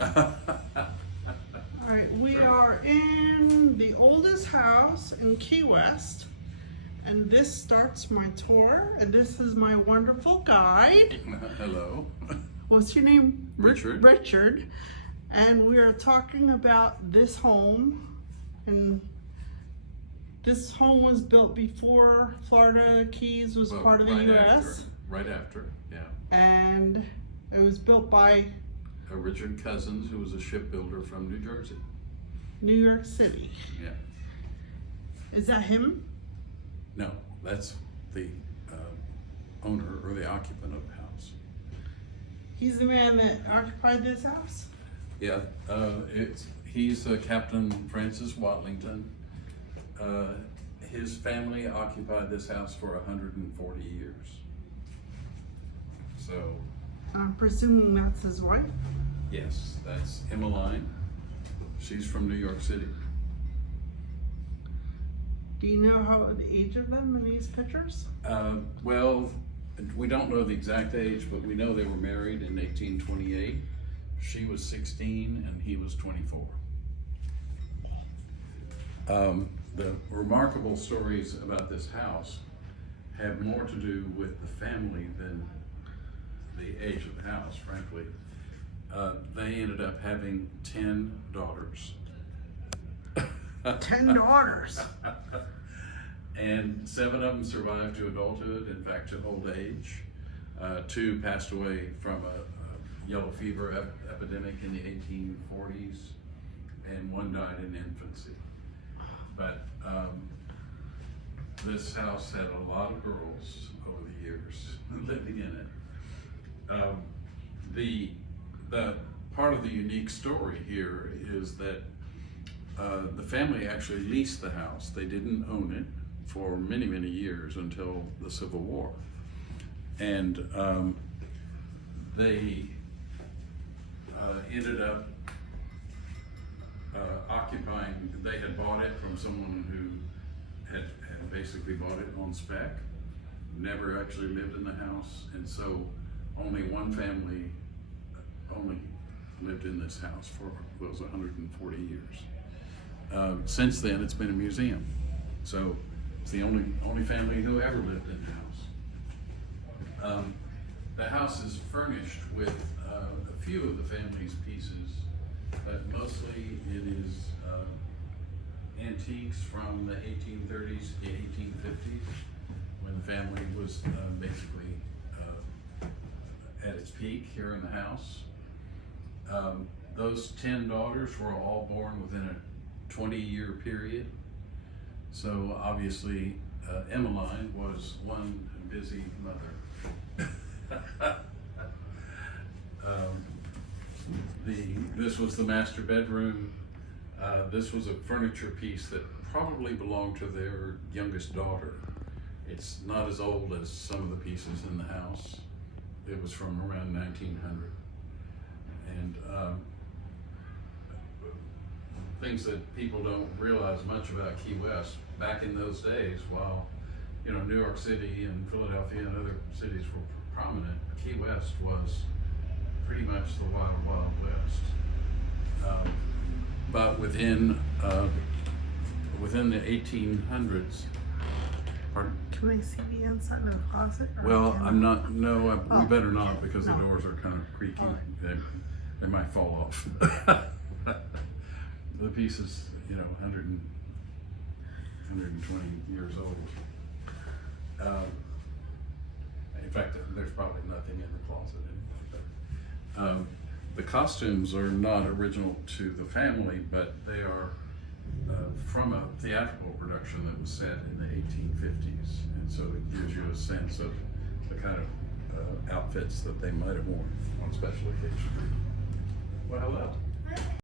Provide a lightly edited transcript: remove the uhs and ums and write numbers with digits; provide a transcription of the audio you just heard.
Alright, we are in the oldest house in Key West, and this starts my tour, and this is my wonderful guide. Hello. What's your name? Richard. Richard. And we are talking about this home, and this home was built before Florida Keys was part of the U.S. Right after, yeah. And it was built by Richard Cousins, who was a shipbuilder from New Jersey. New York City. Yeah. Is that him? No, that's the owner or the occupant of the house. He's the man that occupied this house? Yeah, he's Captain Francis Watlington. His family occupied this house for 140 years. So. I'm presuming that's his wife? Yes, that's Emmeline. She's from New York City. Do you know the age of them in these pictures? Well, we don't know the exact age, but we know they were married in 1828. She was 16 and he was 24. The remarkable stories about this house have more to do with the family than the age of the house, frankly. They ended up having 10 daughters. 10 daughters? And 7 of them survived to adulthood, in fact to old age. 2 passed away from a yellow fever epidemic in the 1840s, and 1 died in infancy. But this house had a lot of girls over the years living in it. The part of the unique story here is that the family actually leased the house. They didn't own it for many, many years until the Civil War. And they ended up occupying, they had bought it from someone who had basically bought it on spec, never actually lived in the house, and so only one family only lived in this house for those 140 years. Since then, it's been a museum. So it's the only family who ever lived in the house. The house is furnished with a few of the family's pieces, but mostly it is antiques from the 1830s to the 1850s, when the family was basically at its peak here in the house. Those 10 daughters were all born within a 20-year period. So obviously, Emmeline was one busy mother. This was the master bedroom. This was a furniture piece that probably belonged to their youngest daughter. It's not as old as some of the pieces in the house. It was from around 1900. And things that people don't realize much about Key West, back in those days, while New York City and Philadelphia and other cities were prominent, Key West was pretty much the wild, wild west. But within the 1800s, pardon? Can we see the inside of the closet? Well, I'm not, no, we better not, okay. because No. the doors are kind of creaky. Right. They might fall off. The piece is, 120 years old. In fact, there's probably nothing in the closet anymore. The costumes are not original to the family, but they are from a theatrical production that was set in the 1850s. And so it gives you a sense of the kind of outfits that they might have worn on special occasions. Well, hello.